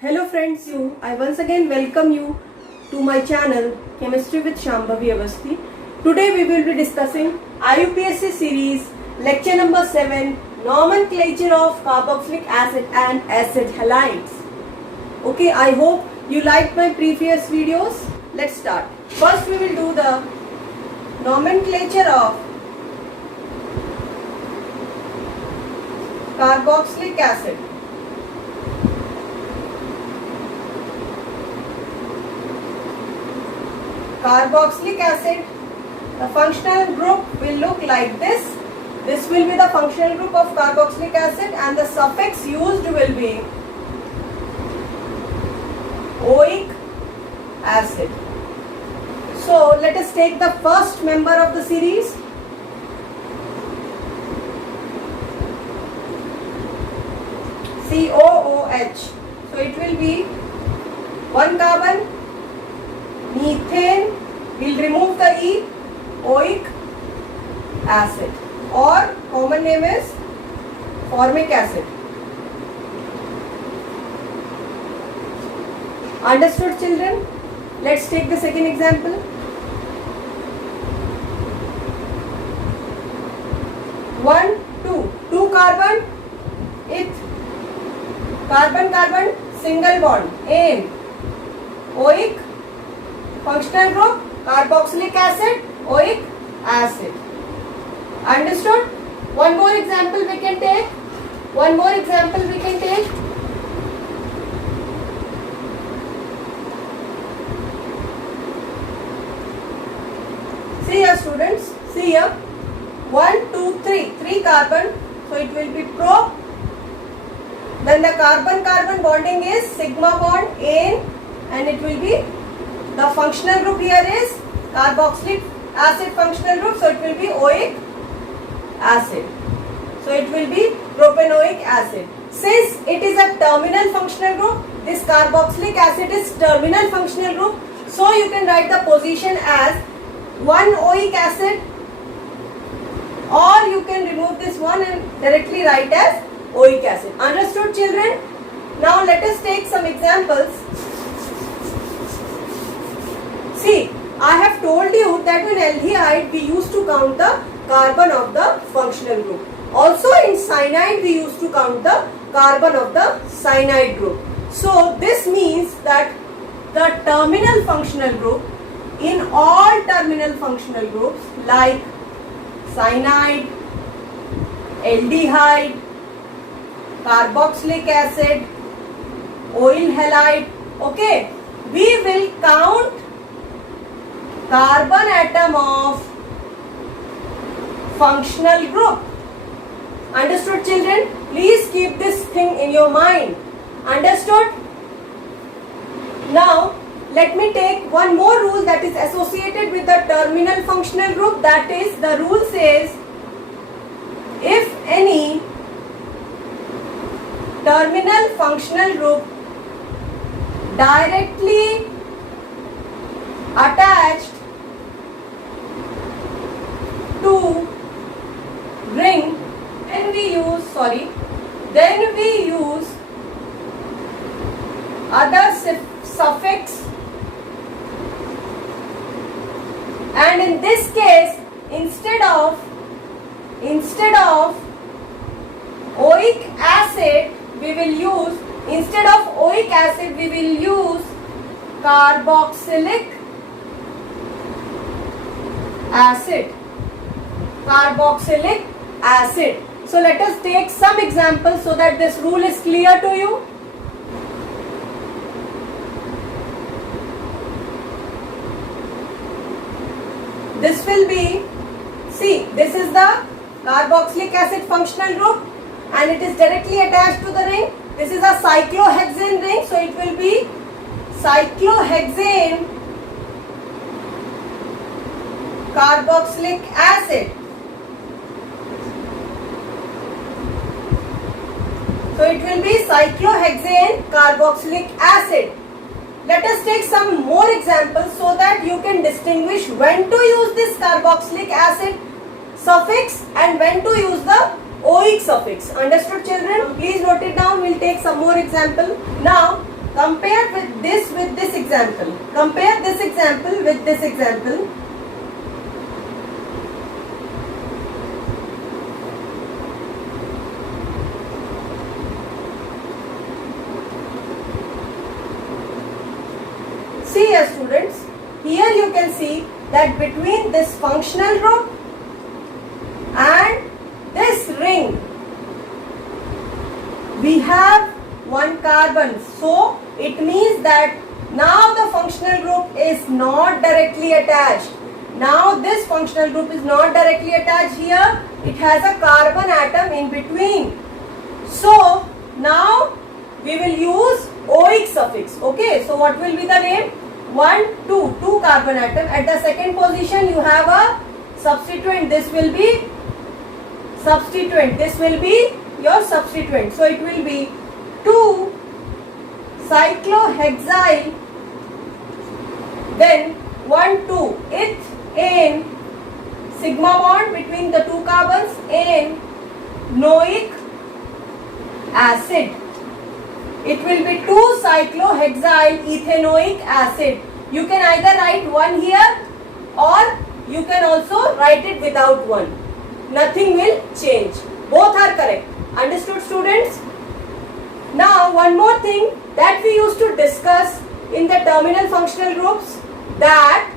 Hello friends, I once again welcome you to my channel Chemistry with Shambhavi Avasthi. Today we will be discussing IUPSC series lecture number 7, nomenclature of carboxylic acid and acid halides. Okay, I hope you liked my previous videos. Let's start. First we will do the nomenclature of carboxylic acid. Carboxylic acid, the functional group will look like this. This will be the functional group of carboxylic acid and the suffix used will be oic acid. So let us take the first member of the series. COOH. So it will be one carbon, methane, we'll remove the E, oic acid, or common name is formic acid. Understood, children? Let's take the second example. One, two carbon, eth, carbon, single bond, ane, oic, functional group, carboxylic acid, oic acid. Understood? One more example we can take. See here students, see here. 1, 2, 3. 3 carbon. So it will be pro. Then the carbon bonding is sigma bond, ane, and it will be the functional group here is carboxylic acid functional group, so it will be oic acid. So it will be propanoic acid. Since it is a terminal functional group, this carboxylic acid is terminal functional group, so you can write the position as 1 oic acid, or you can remove this one and directly write as oic acid. Understood, children? Now let us take some examples. See, I have told you that in aldehyde we used to count the carbon of the functional group. Also in cyanide we used to count the carbon of the cyanide group. So this means that the terminal functional group in all terminal functional groups like cyanide, aldehyde, carboxylic acid, oil halide, okay, we will count carbon atom of functional group. Understood, children? Please keep this thing in your mind. Understood? Now let me take one more rule that is associated with the terminal functional group. That is, the rule says if any terminal functional group directly attached to ring, then we use other suffix, and in this case instead of oic acid we will use carboxylic acid. So let us take some examples so that this rule is clear to you. This will be, see, this is the carboxylic acid functional group and it is directly attached to the ring. This is a cyclohexane ring, so it will be cyclohexane carboxylic acid. So it will be cyclohexane carboxylic acid. Let us take some more examples so that you can distinguish when to use this carboxylic acid suffix and when to use the oic suffix. Understood, children? Please note it down. We'll take some more example. Now, Compare with this example. Compare this example with this example. See here students, here you can see that between this functional group and this ring, we have one carbon. So it means that now the functional group is not directly attached. Now this functional group is not directly attached here. It has a carbon atom in between. So now we will use OIC suffix. Okay, so what will be the name? 1, 2, 2 carbon atom. At the second position you have a substituent. This will be substituent. This will be your substituent. So it will be 2 cyclohexyl, then 1, 2 ethane, sigma bond between the two carbons, and noic acid. It will be 2 cyclohexyl ethanoic acid. You can either write 1 here or you can also write it without 1. Nothing will change. Both are correct. Understood students? Now one more thing that we used to discuss in the terminal functional groups, that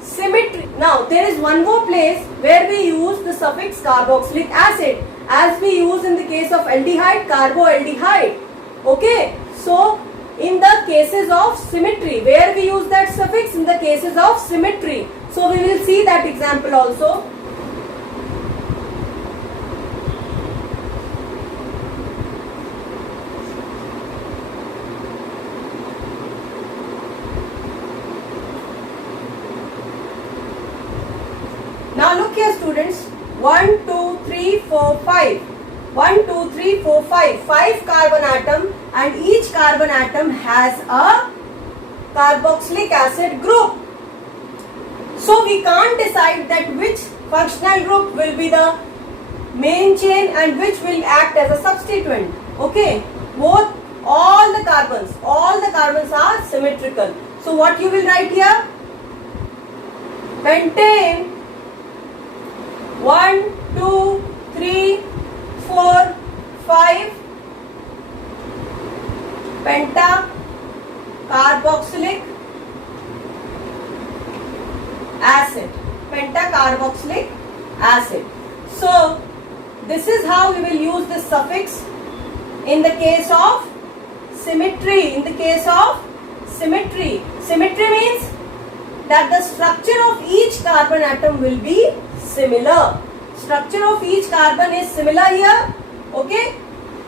symmetry. Now there is one more place where we use the suffix carboxylic acid, as we use in the case of aldehyde, carboaldehyde. Okay, so in the cases of symmetry, where we use that suffix? In the cases of symmetry. So we will see that example also. Now look here students, 1, 2, 3, 4, 5. 1, 2, 3, 4, 5. 5 carbon atom, and each carbon atom has a carboxylic acid group. So we can't decide that which functional group will be the main chain and which will act as a substituent. Okay, all the carbons are symmetrical. So what you will write here? Pentane 1, 2, 3, 4, 5 penta carboxylic acid. Penta carboxylic acid. So this is how we will use this suffix in the case of symmetry. In the case of symmetry. Symmetry means that the structure of each carbon atom will be similar. Structure of each carbon is similar here. Okay,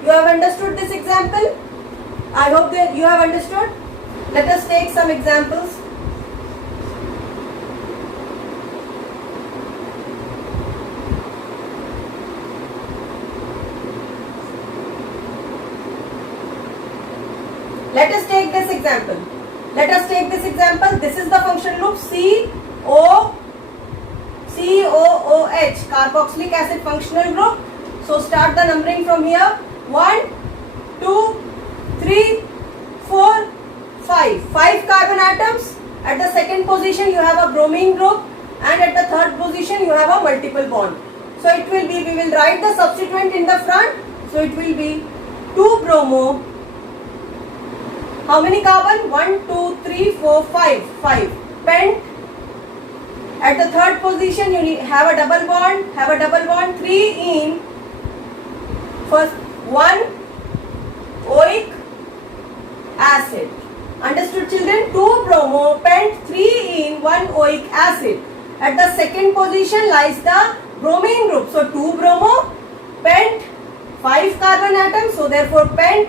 you have understood this example? I hope that you have understood. Let us take some examples. Let us take this example. This is the functional group COOH, carboxylic acid functional group. So start the numbering from here. 1, 2, 3, 4, 5. 5 carbon atoms. At the second position you have a bromine group, and at the third position you have a multiple bond. So it will be, we will write the substituent in the front. So it will be 2 bromo. How many carbon? 1, 2, 3, 4, 5. 5. Pent. At the third position you have a double bond. 3 in first 1 oic acid. Understood children? 2 bromo pent 3 in 1 oic acid. At the second position lies the bromine group. So 2 bromo pent 5 carbon atoms. So therefore pent.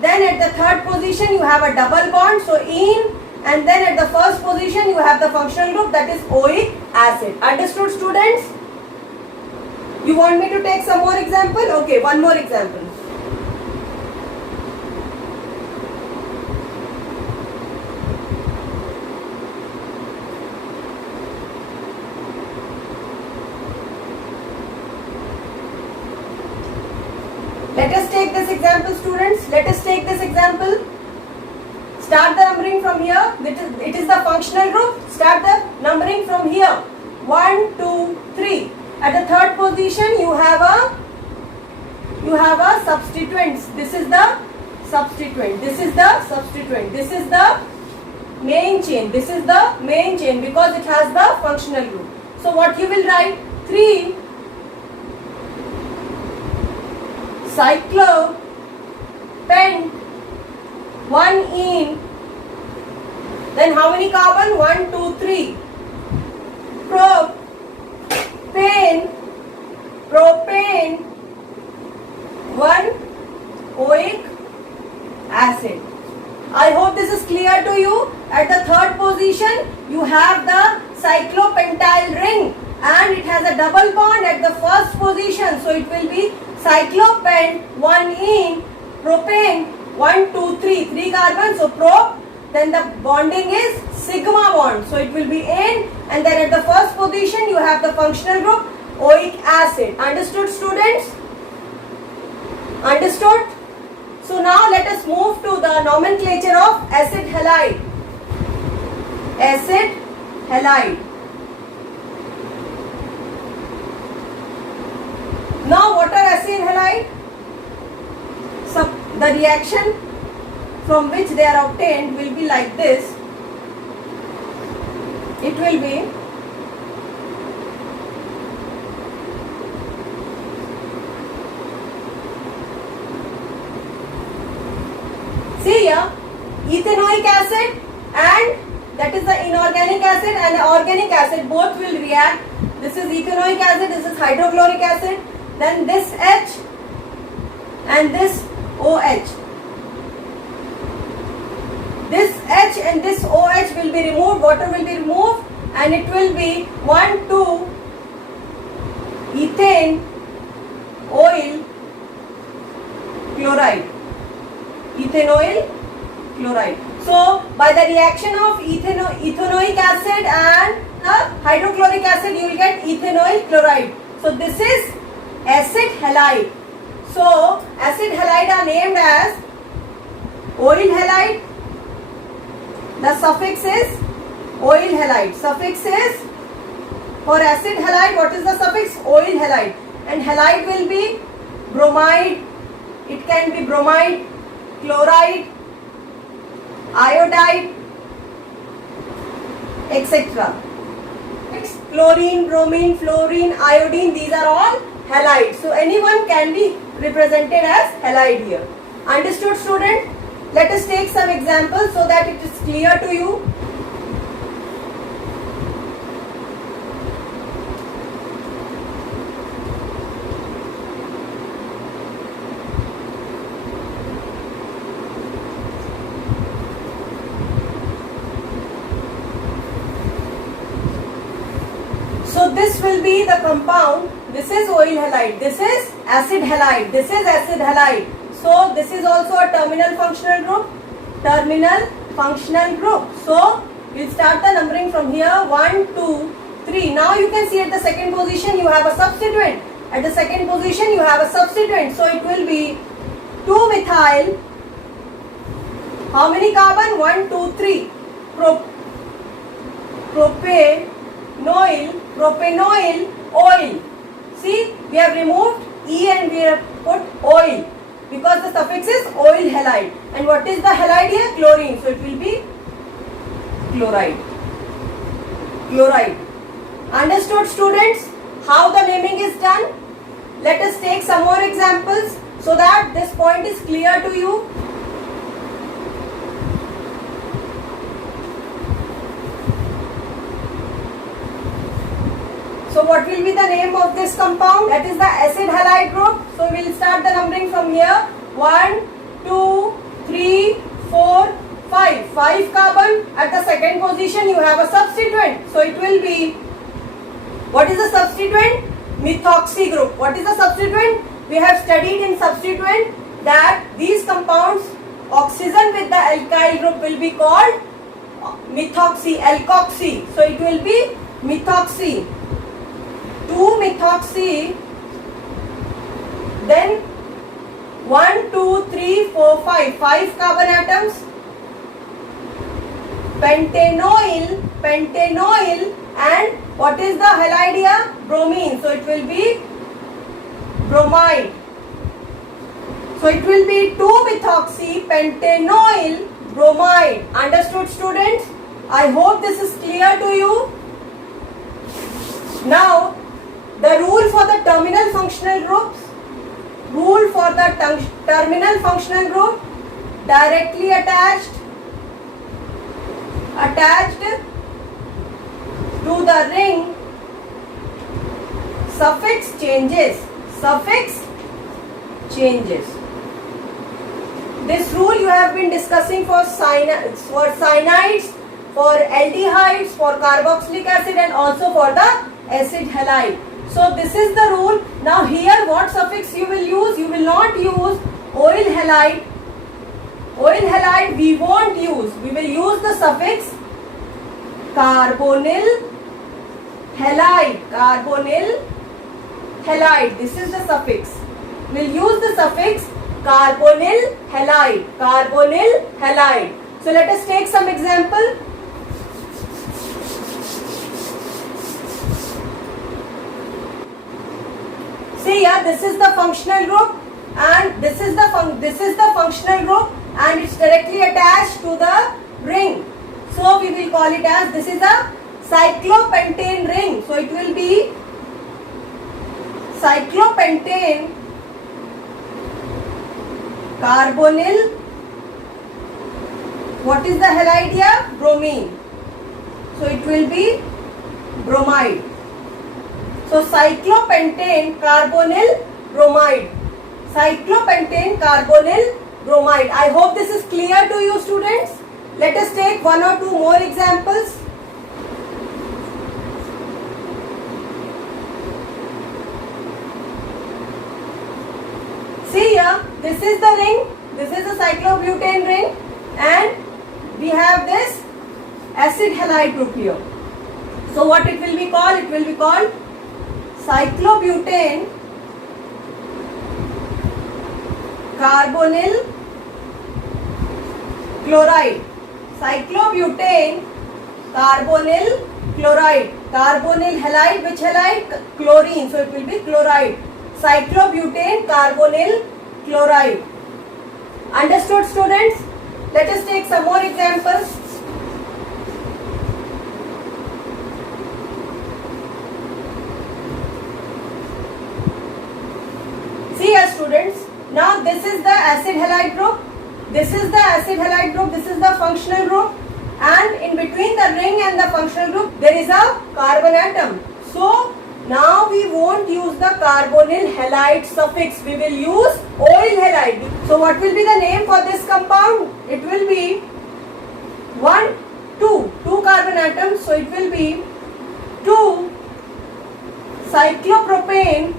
Then at the third position you have a double bond. So in, and then at the first position you have the functional group, that is oic acid. Understood students? You want me to take some more example? Okay, one more example. Let us take this example students. Let us take this example. from here. It is the functional group. Start the numbering from here. 1, 2, 3. At the third position, you have a substituent. This is the substituent. This is the substituent. This is the main chain. This is the main chain because it has the functional group. So what you will write? 3 cyclopent, 1 ene. Then how many carbon? 1, 2, 3. Propane, 1 oic acid. I hope this is clear to you. At the third position, you have the cyclopentyl ring and it has a double bond at the first position. So it will be cyclopent, 1 ene, propane, 1, 2, 3, 3 carbons. So prop, then the bonding is sigma bond. So it will be N, and then at the first position you have the functional group oic acid. Understood, students? Understood? So now let us move to the nomenclature of acid halide. Acid halide. Now what are acid halide? So the reaction from which they are obtained will be like this. It will be see here, ethanoic acid and that is the inorganic acid and organic acid both will react. This is ethanoic acid, this is hydrochloric acid, then this H and this OH. This H and this OH will be removed, water will be removed and it will be 1, 2 ethane oil chloride. Ethanoyl chloride. So by the reaction of ethanoic acid and hydrochloric acid you will get ethanoyl chloride. So this is acid halide. So acid halide are named as oil halide. The suffix is oil halide. Suffix is for acid halide. What is the suffix? Oil halide. And halide will be bromide. It can be bromide, chloride, iodide, etc. Chlorine, bromine, fluorine, iodine, these are all halides. So anyone can be represented as halide here. Understood, student? Let us take some examples so that it is clear to you. So this will be the compound. This is oil halide. This is acid halide. This is acid halide. So this is also a terminal functional group. Terminal functional group. So we'll start the numbering from here. 1, 2, 3. Now you can see at the second position you have a substituent. At the second position you have a substituent. So it will be 2-methyl. How many carbon? 1, 2, 3. Propanoyl oil. See, we have removed E and we have put oil because the suffix is oil halide. And what is the halide here? Chlorine. So it will be chloride. Chloride. Understood, students, how the naming is done? Let us take some more examples so that this point is clear to you. So what will be the name of this compound? That is the acid halide group. So we will start the numbering from here. 1, 2, 3, 4, 5. 5 carbon. At the second position you have a substituent. So it will be, what is the substituent? Methoxy group. What is the substituent? We have studied in substituent that these compounds, oxygen with the alkyl group will be called methoxy, alkoxy. So it will be methoxy. 2-methoxy, then 1, 2, 3, 4, 5. 5 carbon atoms. pentanoyl, and what is the halide here? Bromine. So it will be bromide. So it will be 2-methoxy pentanoyl bromide. Understood, students? I hope this is clear to you. Now, the rule for the terminal functional groups. Rule for the terminal functional group: directly attached to the ring, suffix changes. This rule you have been discussing for cyanides, for aldehydes, for carboxylic acid, and also for the acid halide. So this is the rule. Now here what suffix you will use? You will not use oil halide. Oil halide we won't use. We will use the suffix carbonyl halide. This is the suffix. We will use the suffix carbonyl halide. So let us take some example. See here, this is the functional group, and this is the functional group, and it's directly attached to the ring. So we will call it as, this is a cyclopentane ring. So it will be cyclopentane carbonyl. What is the halide here? Bromine. So it will be bromide. So cyclopentane carbonyl bromide. I hope this is clear to you, students. Let us take one or two more examples. See here, this is the ring. This is a cyclobutane ring, and we have this acid halide group here. So what it will be called? It will be called cyclobutane carbonyl chloride. Cyclobutane carbonyl chloride. Carbonyl halide, which halide? Chlorine. So it will be chloride. Cyclobutane carbonyl chloride. Understood, students? Let us take some more examples. See here, students. Now this is the acid halide group. This is the functional group, and in between the ring and the functional group there is a carbon atom. So now we won't use the carbonyl halide suffix. We will use oil halide. So what will be the name for this compound? It will be 2 carbon atoms. So it will be 2 cyclopropane.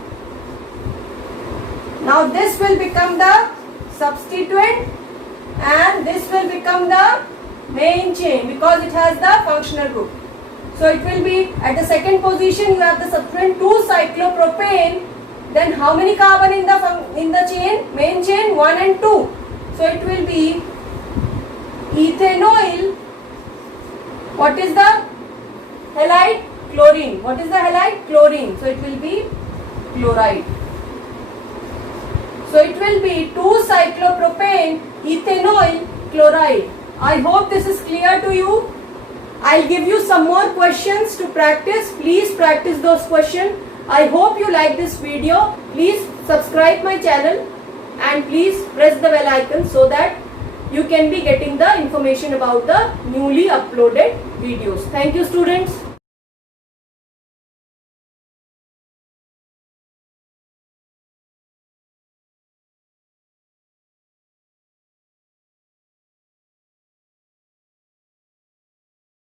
Now this will become the substituent, and this will become the main chain because it has the functional group. So it will be at the second position you have the substituent 2 cyclopropane. Then how many carbon in the chain? Main chain 1 and 2. So it will be ethanoyl. What is the halide? Chlorine. What is the halide? Chlorine. So it will be chloride. So it will be 2 cyclopropane ethanoyl chloride. I hope this is clear to you. I'll give you some more questions to practice. Please practice those questions. I hope you like this video. Please subscribe my channel and please press the bell icon so that you can be getting the information about the newly uploaded videos. Thank you, students.